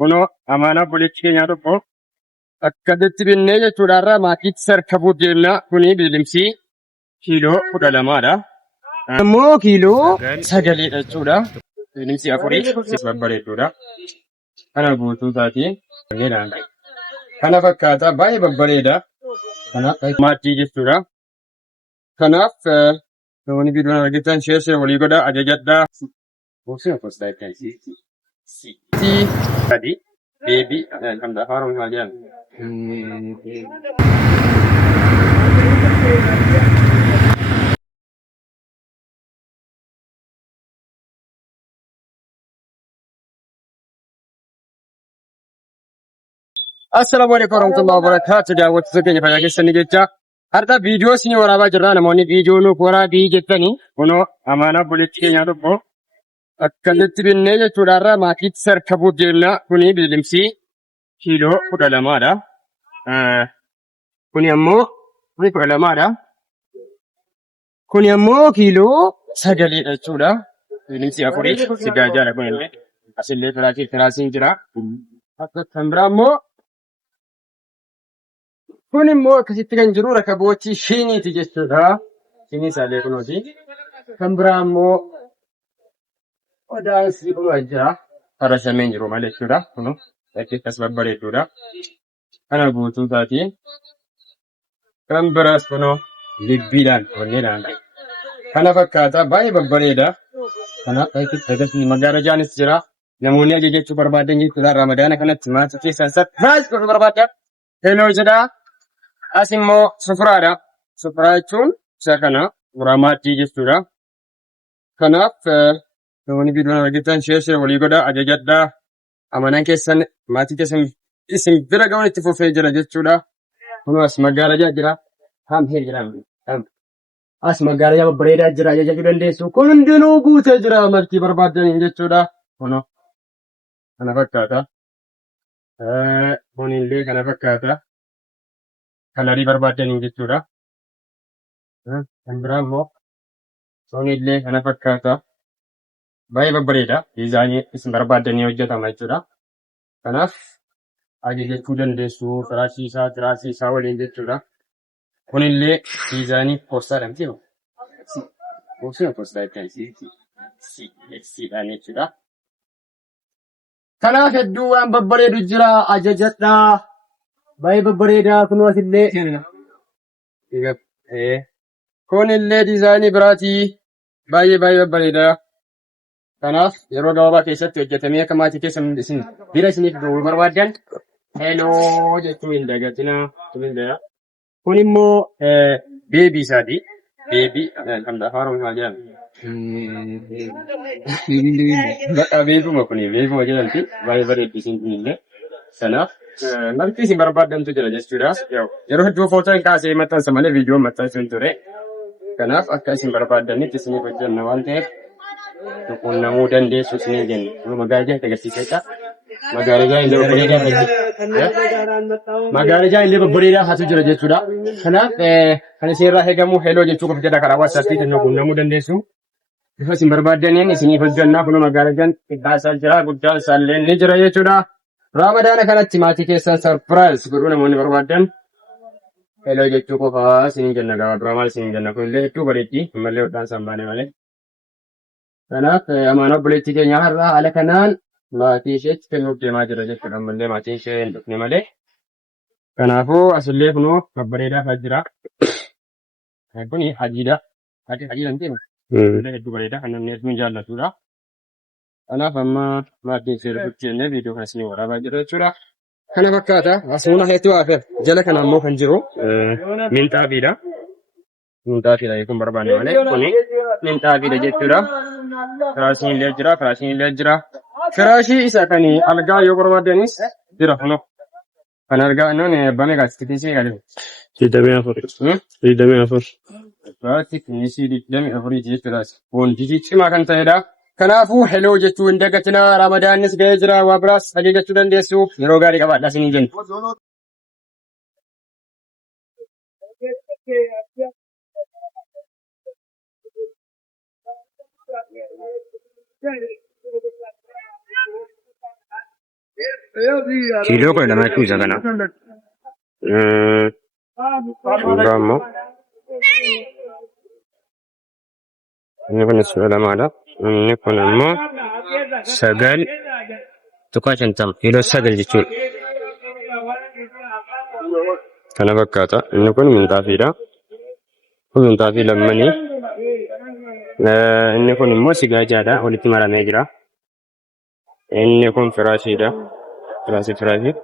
Kuno amana bulichi keenya tokko akkasitti binnee jechuudha irraa maatiitti sarkabuu deemna. Kuni bilimsii kiiloo 12dha. Ammoo kiiloo 9 jechuudha. Bilimsii 4 babbareedduudha. Kana guutuu taatiin kana fakkaata baay'ee babbareeda. Kanaaf maatii jechuudha. Kanaaf namoonni viidiyoon argitan sheer walii godhaa ajajadhaa. Boosina postaa tadi baby kan dah harum kalian. Assalamualaikum warahmatullahi wabarakatuh. Daawwat sekeenya fayyaa keessanii jecha har'a viidiyoo isin waraabaa jirra. Namoonni viidiyoo nu waraabii jettanii kunoo amaana bulichi keenya tokko akkasitti binnee jechuudha irraa maatiitti sarkabuu deemna. Kuni bilimsii kiiloo 12dha. Kuni ammoo 12dha. Kuni ammoo kiiloo 9 jechuudha. Bilimsii 4 sigaa jala kunillee asillee firaasiin jira. Akka kan biraa ammoo kun immoo akkasitti kan jiru rakabooti shiniiti jechuudha. Shinii isaallee kunooti. Kan biraa ammoo odaan sii kunoo jira. Farashameen jiru malee jechuudha. Kunoo akkas babbareedduudha. Kana guutuu taatiin. Kan biraas kunoo libbiidhaan onneedhaan. Kana fakkaata baay'ee babbareeda. Kanaaf akkasitti magaalajaanis jira. Namoonni ajajachuu barbaadan jechuudha. Ramadaana kanatti maatii keessan sarpiraayiz godhuu barbaadan. Heloo jedhaa. As immoo sufuraadha. Sufuraa jechuun isa kana muramaattii jechuudha. Kanaaf namoonni viidiyoon argitan sheer walii godhaa ajajadhaa. Amanaan keessan maatii keessan isin bira ga'uun itti fufee jira jechuudha. Kunuun magaalaa jira. Hamhee jira. As magaalaa babbareedaa jira ajajachuu dandeessu. Kun hundinuu guutee jira martii barbaadaniin jechuudha. Kunoo kana fakkaata. Kunillee kana fakkaata. Kalarii barbaadaniin jechuudha. Kan biraa immoo sonillee kana fakkaata. Baay'ee babbareeda. Diizaayinii isin barbaadanii hojjetama jechuudha. Kanaaf ajajachuu dandeessu. Firaashii isaa, tiraasii isaa waliin jechuudha. Kunillee diizaayinii poostaadhaan jiru. Boosina poostaa jechuudha. Kanaaf hedduu waan babbareedu jira ajajadhaa. Baay'ee babbareedaa kunuun asillee. Kunillee diizaayinii biraatii baay'ee babbareedaa. Kanaaf yeroo gabaabaa keessatti hojjetamee akka maatii keessan isin bira isiniif ga'uu barbaadan heloo jechuu hin dagatinaa. Kun immoo beebii isaati. Beebii kan harum kalian. Beebuma kuni beebuma jedhamti. Baay'ee bareeddi isin kunillee. Kanaaf marti isin barbaadantu jira jechuudha. Yeroo hedduu footoo hin kaasee maxxansa malee viidiyoon maxxansu hin ture. Kanaaf akka isin barbaadanitti isiniif hojjenna waan ta'eef quunnamuu dandeessu isinii jenna. Magaalaa agarsiiseedha. Magaalaa illee babbareedaa haatu jira jechuudha. Kanaaf kan isinirraa eegamu heloo jechuu qofa jedha karaa WhatsApp quunnamuu dandeessu. Bifa isin barbaadaniin isiniif hojjennaa kun magaalaan xiqqaa isaa jira guddaan isaallee ni jira jechuudha. Ramadaana kanatti maatii keessan sarpiraayiz godhuu namoonni barbaadan heloo jechuu qofaa isiniin jenna gaafa duraa maal isiniin jenna kunillee hedduu bareeddi ammallee hodhaan sambaane malee. Kanaaf amaana obboleettii keenya har'a haala kanaan maatii isheetti kennuuf deemaa jira jechuudha. Ammallee maatiin ishee hin dhufne malee. Kanaafuu asillee kunoo babbareedaa jira. Kuni hajiidha. Hajiidhaan deema. Hedduu bareeda kan namni hedduun jaallatudha. Kanaaf amma maatiin ishee dhufutti jennee viidiyoo kana isin waraabaa jira jechuudha. Kana fakkaata. Asuma heetti waa fe'e. Jala kana ammoo kan jiru minxaafiidha. Minxaafiidha jechuun barbaanne malee kuni minxaafiidha jechuudha. Firaashiin illee jira. Firaashiin illee jira. Firaashii isa kan algaa yoo barbaadanis jira kunoo. Kan algaa inni abbaa meeqaatti tiisii galee. 24. 24. Baati tiisii 24 jechuudha. Wanti cimaa kan ta'edha. Kanaafuu heloo jechuu hin dagatinaa. Ramadaanis ga'ee jira. Waa biraas ajajachuu dandeessu. Yeroo gaarii qabaadhaa isiniin jenna. Kiiloo 12 jechuu isa kana. Suuraa immoo inni kun suura lamaadha. Inni kun immoo 9.50 kiiloo 9 jechuudha. Kana fakkaata. Inni kun mintaafiidha. Kun mintaafii lammanii. Inni kun immoo sigaajaadha. Walitti maramee jira. Inni kun firaashiidha. Firaashii.